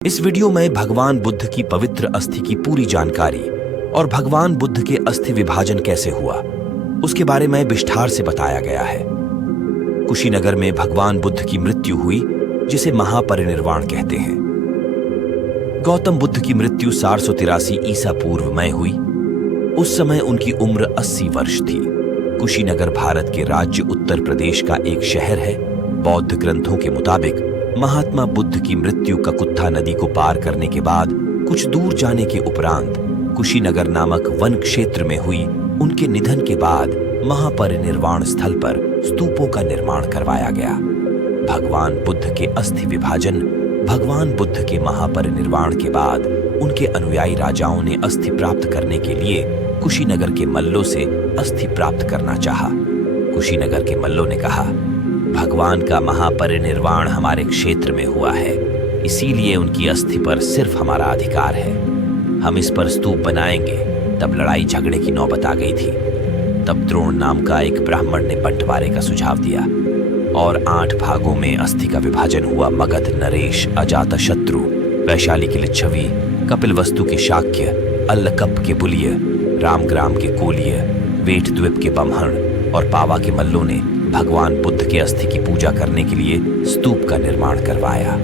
इस वीडियो में भगवान बुद्ध की पवित्र अस्थि की पूरी जानकारी और भगवान बुद्ध के अस्थि विभाजन कैसे हुआ उसके बारे में विस्तार से बताया गया है। कुशीनगर में भगवान बुद्ध की मृत्यु हुई, जिसे महापरिनिर्वाण कहते हैं। गौतम बुद्ध की मृत्यु 483 ईसा पूर्व में हुई। उस समय उनकी उम्र 80 वर्ष थी। कुशीनगर भारत के राज्य उत्तर प्रदेश का एक शहर है। बौद्ध ग्रंथों के मुताबिक महात्मा बुद्ध की मृत्यु ककुत्था नदी को पार करने के बाद कुछ दूर जाने के उपरांत कुशीनगर नामक वन क्षेत्र में हुई। उनके निधन के बाद महापरिनिर्वाण स्थल पर स्तूपों का निर्माण करवाया गया। भगवान बुद्ध के अस्थि विभाजन। भगवान बुद्ध के महापरिनिर्वाण के बाद उनके अनुयायी राजाओं ने अस्थि प्राप्त करने के लिए कुशीनगर के मल्लों से अस्थि प्राप्त करना चाहा। कुशीनगर के मल्लों ने कहा, भगवान का महापरिनिर्वाण हमारे क्षेत्र में हुआ है, इसीलिए उनकी अस्थि पर सिर्फ हमारा अधिकार है। हम इस पर स्तूप बनाएंगे। तब लड़ाई झगड़े की नौबत आ गई थी। तब द्रोण नाम का एक ब्राह्मण ने बंटवारे का सुझाव दिया और 8 भागों में अस्थि का विभाजन हुआ। मगध नरेश, अजातशत्रु, वैशाली के लिच्छवी, कपिलवस्तु के शाक्य, अल्लकप के बुलिय, रामग्राम के कोलिय, वेठद्वीप के बम्हण और पावा के मल्लों ने भगवान बुद्ध के अस्थि की पूजा करने के लिए स्तूप का निर्माण करवाया।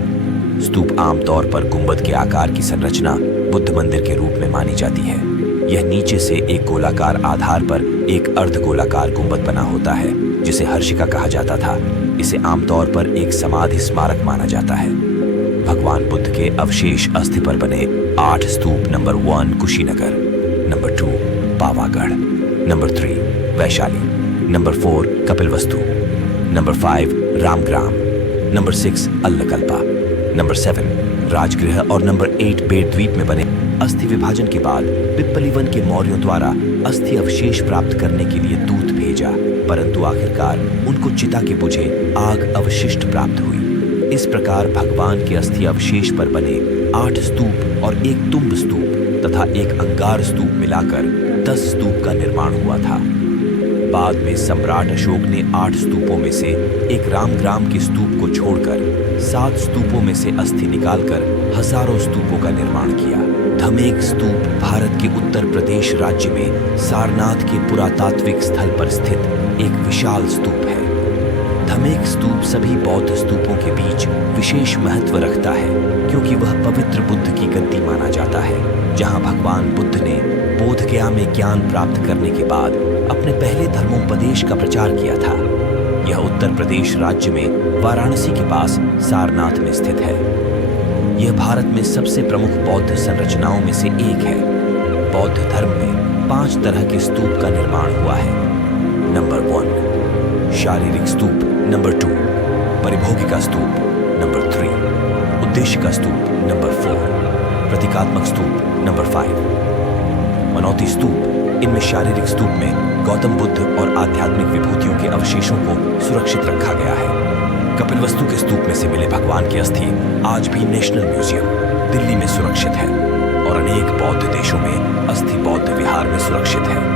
स्तूप आमतौर पर गुंबद के आकार की संरचना बुद्ध मंदिर के रूप में मानी जाती है। यह नीचे से एक गोलाकार आधार पर एक अर्धगोलाकार गुंबद बना होता है, जिसे हर्षिका कहा जाता था। इसे आमतौर पर एक समाधि स्मारक माना जाता है। भगवान बुद्ध के अवशेष अस्थि पर बने 8 स्तूप number 1 Kushinagar, number 2 Pavagadh, number 3 Vaishali, number 4 Kapilavastu, number 5 Ramagrama, number 6 Allakappa, number 7 Rajgriha और नंबर 8 बेटद्वीप में बने। अस्थि विभाजन के बाद पिप्पलीवन के मौर्यों द्वारा अस्थि अवशेष प्राप्त करने के लिए दूत भेजा, परंतु आखिरकार उनको चिता के बुझे आग अवशिष्ट प्राप्त हुई। इस प्रकार भगवान के अस्थि अवशेष पर बने 8 स्तूप और एक तुम्ब स्तूप तथा एक अंगार स्तूप मिलाकर 10 स्तूप का निर्माण हुआ था। बाद में सम्राट अशोक ने 8 स्तूपों में से एक रामग्राम के स्तूप को छोड़कर 7 स्तूपों में से अस्थि निकालकर हजारों स्तूपों का निर्माण किया। धमेक स्तूप भारत के उत्तर प्रदेश राज्य में सारनाथ के पुरातात्विक स्थल पर स्थित एक विशाल स्तूप है। धमेक स्तूप सभी बौद्ध स्तूपों के बीच विशेष महत्व रखता है, क्योंकि वह पवित्र बुद्ध की गद्दी माना जाता है, जहां भगवान बुद्ध ने बोधगया में ज्ञान प्राप्त करने के बाद अपने पहले धर्मोपदेश का प्रचार किया था। यह उत्तर प्रदेश राज्य में वाराणसी के पास सारनाथ में स्थित है। यह भारत में सबसे प्रमुख बौद्ध संरचनाओं में से एक है। बौद्ध धर्म में 5 तरह के स्तूप का निर्माण हुआ है। नंबर 1 शारीरिक स्तूप, नंबर 2 परिभोगिका स्तूप, नंबर 3 उद्देश्य का स्तूप, नंबर 4 प्रतीकात्मक स्तूप, नंबर 5 मनौती स्तूप। इनमें शारीरिक स्तूप में गौतम बुद्ध और आध्यात्मिक विभूतियों के अवशेषों को सुरक्षित रखा गया है। कपिलवस्तु के स्तूप में से मिले भगवान की अस्थि आज भी नेशनल म्यूजियम दिल्ली में सुरक्षित है और अनेक बौद्ध देशों में अस्थि बौद्ध विहार में सुरक्षित है।